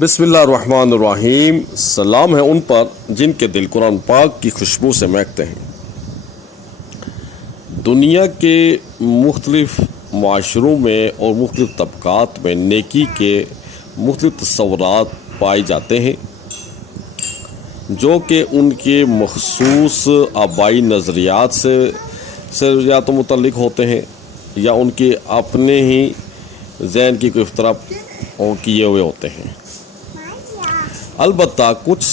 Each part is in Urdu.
بسم اللہ الرحمن الرحیم۔ سلام ہے ان پر جن کے دل قرآن پاک کی خوشبو سے مہکتے ہیں۔ دنیا کے مختلف معاشروں میں اور مختلف طبقات میں نیکی کے مختلف تصورات پائے جاتے ہیں جو کہ ان کے مخصوص آبائی نظریات سے یا تو متعلق ہوتے ہیں یا ان کے اپنے ہی ذہن کی کوئی اختراع کیے ہوئے ہوتے ہیں۔ البتہ کچھ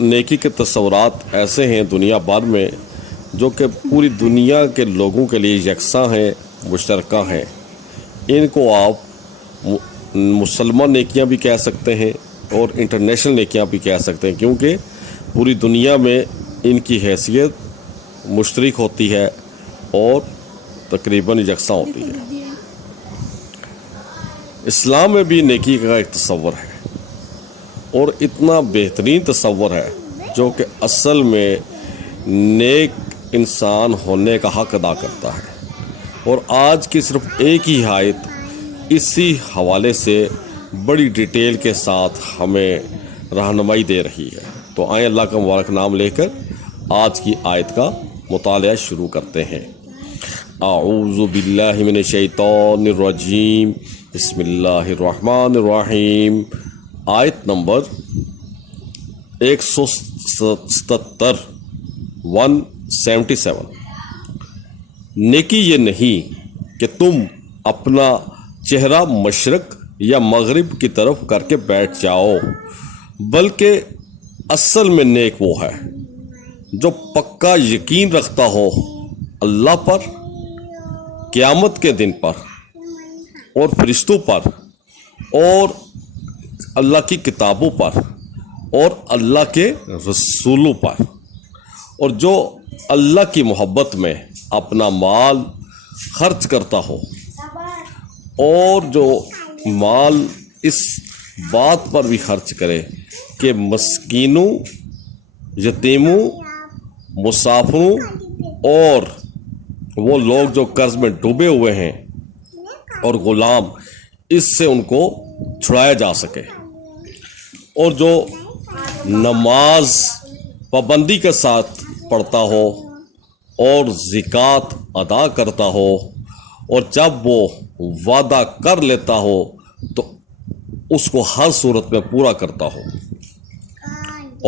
نیکی کے تصورات ایسے ہیں دنیا بھر میں جو کہ پوری دنیا کے لوگوں کے لیے یکساں ہیں، مشترکہ ہیں۔ ان کو آپ مسلمان نیکیاں بھی کہہ سکتے ہیں اور انٹرنیشنل نیکیاں بھی کہہ سکتے ہیں، کیونکہ پوری دنیا میں ان کی حیثیت مشترک ہوتی ہے اور تقریباً یکساں ہوتی ہے۔ اسلام میں بھی نیکی کا ایک تصور ہے اور اتنا بہترین تصور ہے جو کہ اصل میں نیک انسان ہونے کا حق ادا کرتا ہے، اور آج کی صرف ایک ہی آیت اسی حوالے سے بڑی ڈیٹیل کے ساتھ ہمیں رہنمائی دے رہی ہے۔ تو آئیں اللہ کا مبارک نام لے کر آج کی آیت کا مطالعہ شروع کرتے ہیں۔ اعوذ باللہ من الشیطان الرجیم، بسم اللہ الرحمن الرحیم۔ آیت نمبر 177 177۔ نیکی یہ نہیں کہ تم اپنا چہرہ مشرق یا مغرب کی طرف کر کے بیٹھ جاؤ، بلکہ اصل میں نیک وہ ہے جو پکا یقین رکھتا ہو اللہ پر، قیامت کے دن پر اور فرشتوں پر اور اللہ کی کتابوں پر اور اللہ کے رسولوں پر، اور جو اللہ کی محبت میں اپنا مال خرچ کرتا ہو، اور جو مال اس بات پر بھی خرچ کرے کہ مسکینوں، یتیموں، مسافروں اور وہ لوگ جو قرض میں ڈوبے ہوئے ہیں اور غلام، اس سے ان کو چھڑایا جا سکے، اور جو نماز پابندی کے ساتھ پڑھتا ہو اور زکوٰۃ ادا کرتا ہو، اور جب وہ وعدہ کر لیتا ہو تو اس کو ہر صورت میں پورا کرتا ہو،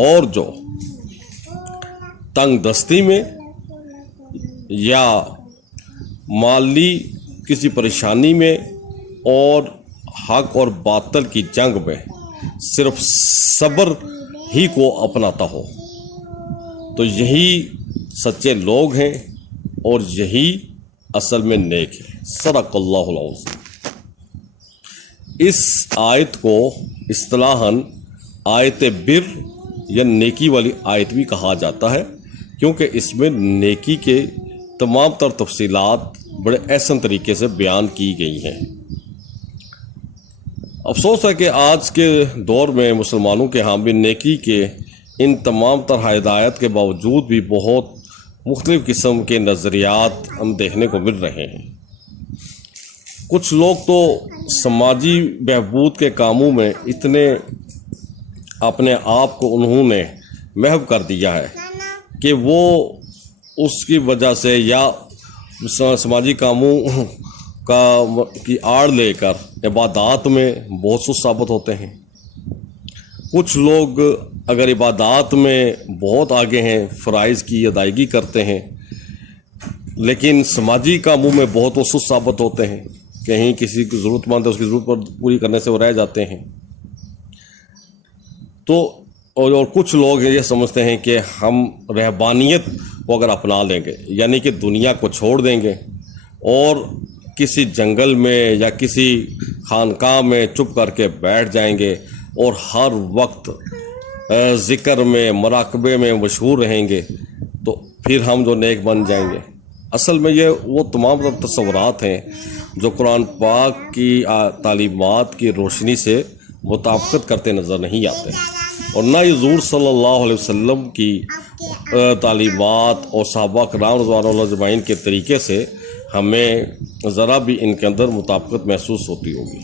اور جو تنگ دستی میں یا مالی کسی پریشانی میں اور حق اور باطل کی جنگ میں صرف صبر ہی کو اپناتا ہو، تو یہی سچے لوگ ہیں اور یہی اصل میں نیک ہے۔ صدق اللہ العظیم۔ اس آیت کو اصطلاحاً آیت بر یا نیکی والی آیت بھی کہا جاتا ہے، کیونکہ اس میں نیکی کے تمام تر تفصیلات بڑے احسن طریقے سے بیان کی گئی ہیں۔ افسوس ہے کہ آج کے دور میں مسلمانوں کے ہاں بھی نیکی کے ان تمام تر ہدایت کے باوجود بھی بہت مختلف قسم کے نظریات ہم دیکھنے کو مل رہے ہیں۔ کچھ لوگ تو سماجی بہبود کے کاموں میں اتنے اپنے آپ کو انہوں نے محو کر دیا ہے کہ وہ اس کی وجہ سے یا سماجی کاموں کی آڑ لے کر عبادات میں بہت سست ثابت ہوتے ہیں۔ کچھ لوگ اگر عبادات میں بہت آگے ہیں، فرائض کی ادائیگی کرتے ہیں، لیکن سماجی کاموں میں بہت وہ سست ثابت ہوتے ہیں، کہیں کسی کی ضرورت مند ہے اس کی ضرورت پر پوری کرنے سے وہ رہ جاتے ہیں۔ تو اور کچھ لوگ یہ سمجھتے ہیں کہ ہم رہبانیت کو اگر اپنا لیں گے، یعنی کہ دنیا کو چھوڑ دیں گے اور کسی جنگل میں یا کسی خانقاہ میں چپ کر کے بیٹھ جائیں گے اور ہر وقت ذکر میں، مراقبے میں مشغول رہیں گے، تو پھر ہم جو نیک بن جائیں گے۔ اصل میں یہ وہ تمام تصورات ہیں جو قرآن پاک کی تعلیمات کی روشنی سے مطابقت کرتے نظر نہیں آتے، اور نہ ہی حضور صلی اللہ علیہ وسلم کی تعلیمات اور صحابہ کرام رضوان اللہ اجمعین کے طریقے سے ہمیں ذرا بھی ان کے اندر مطابقت محسوس ہوتی ہوگی۔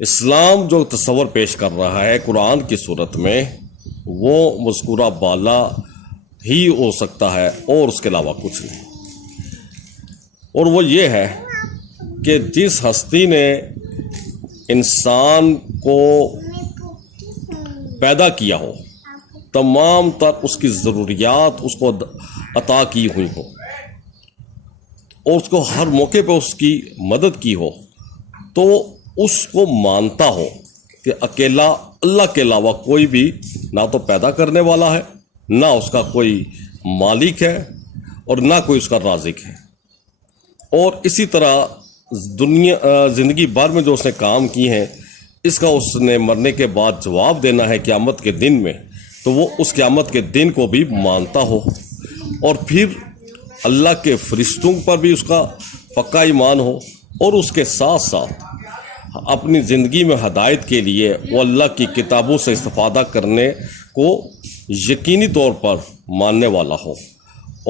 اسلام جو تصور پیش کر رہا ہے قرآن کی صورت میں وہ مذکورہ بالا ہی ہو سکتا ہے اور اس کے علاوہ کچھ نہیں، اور وہ یہ ہے کہ جس ہستی نے انسان کو پیدا کیا ہو، تمام تر اس کی ضروریات اس کو عطا کی ہوئی ہوں اور اس کو ہر موقع پہ اس کی مدد کی ہو، تو اس کو مانتا ہو کہ اکیلا اللہ کے علاوہ کوئی بھی نہ تو پیدا کرنے والا ہے، نہ اس کا کوئی مالک ہے اور نہ کوئی اس کا رازق ہے، اور اسی طرح زندگی بھر میں جو اس نے کام کی ہیں اس کا اس نے مرنے کے بعد جواب دینا ہے قیامت کے دن میں، تو وہ اس قیامت کے دن کو بھی مانتا ہو، اور پھر اللہ کے فرشتوں پر بھی اس کا پکا ایمان ہو، اور اس کے ساتھ ساتھ اپنی زندگی میں ہدایت کے لیے وہ اللہ کی کتابوں سے استفادہ کرنے کو یقینی طور پر ماننے والا ہو،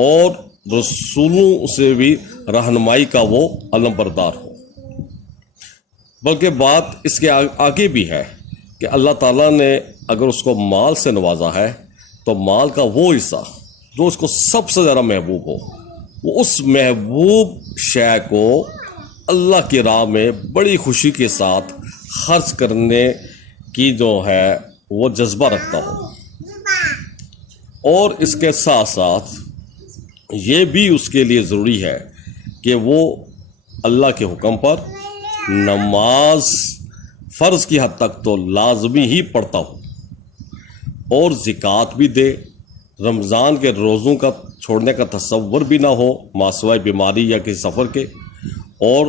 اور رسولوں سے بھی رہنمائی کا وہ علم بردار ہو۔ بلکہ بات اس کے آگے بھی ہے کہ اللہ تعالیٰ نے اگر اس کو مال سے نوازا ہے تو مال کا وہ حصہ جو اس کو سب سے زیادہ محبوب ہو، وہ اس محبوب شے کو اللہ کی راہ میں بڑی خوشی کے ساتھ خرچ کرنے کی جو ہے وہ جذبہ رکھتا ہو، اور اس کے ساتھ ساتھ یہ بھی اس کے لیے ضروری ہے کہ وہ اللہ کے حکم پر نماز فرض کی حد تک تو لازمی ہی پڑھتا ہو، اور زکوٰۃ بھی دے، رمضان کے روزوں کا چھوڑنے کا تصور بھی نہ ہو ماسوائے بیماری یا کسی سفر کے، اور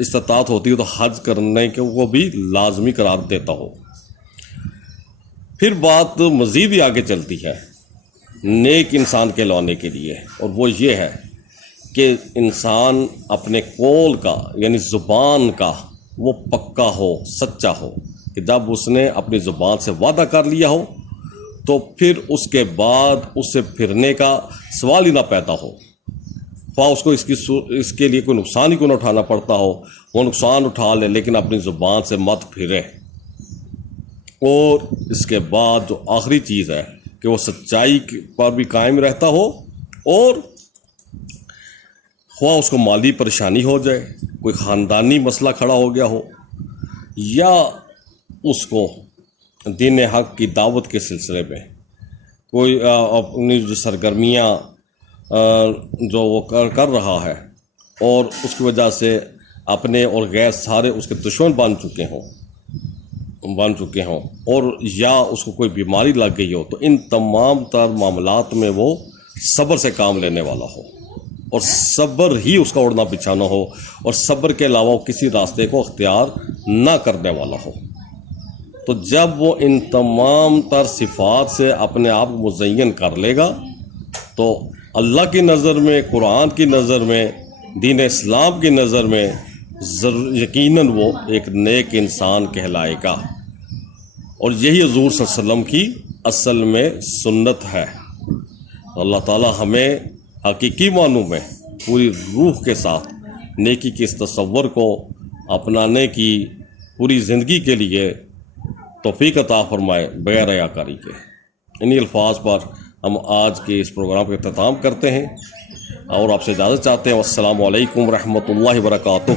استطاعت ہوتی ہے تو حج کرنے کو بھی لازمی قرار دیتا ہو۔ پھر بات مزید ہی آگے چلتی ہے نیک انسان کے لانے کے لیے، اور وہ یہ ہے کہ انسان اپنے قول کا یعنی زبان کا وہ پکا ہو، سچا ہو، کہ جب اس نے اپنی زبان سے وعدہ کر لیا ہو تو پھر اس کے بعد اس سے پھرنے کا سوال ہی نہ پیدا ہو، خواہ اس کو اس کے لیے کوئی نقصان ہی کو نہ اٹھانا پڑتا ہو، وہ نقصان اٹھا لے لیکن اپنی زبان سے مت پھرے۔ اور اس کے بعد جو آخری چیز ہے کہ وہ سچائی پر بھی قائم رہتا ہو، اور خواہ اس کو مالی پریشانی ہو جائے، کوئی خاندانی مسئلہ کھڑا ہو گیا ہو، یا اس کو دین حق کی دعوت کے سلسلے میں کوئی اپنی جو سرگرمیاں جو وہ کر رہا ہے اور اس کی وجہ سے اپنے اور غیر سارے اس کے دشمن بن چکے ہوں، اور یا اس کو کوئی بیماری لگ گئی ہو، تو ان تمام تر معاملات میں وہ صبر سے کام لینے والا ہو، اور صبر ہی اس کا اڑنا بچھانا ہو، اور صبر کے علاوہ کسی راستے کو اختیار نہ کرنے والا ہو۔ تو جب وہ ان تمام تر صفات سے اپنے آپ کو مزین کر لے گا تو اللہ کی نظر میں، قرآن کی نظر میں، دین اسلام کی نظر میں یقیناً وہ ایک نیک انسان کہلائے گا، اور یہی حضور صلی اللہ علیہ وسلم کی اصل میں سنت ہے۔ اللہ تعالی ہمیں حقیقی معنوں میں پوری روح کے ساتھ نیکی کے اس تصور کو اپنانے کی پوری زندگی کے لیے توفیق عطا فرمائے بغیر ریاکاری کے۔ انہی الفاظ پر ہم آج کے اس پروگرام کا اختتام کرتے ہیں اور آپ سے اجازت چاہتے ہیں۔ والسلام علیکم ورحمۃ اللہ وبرکاتہ۔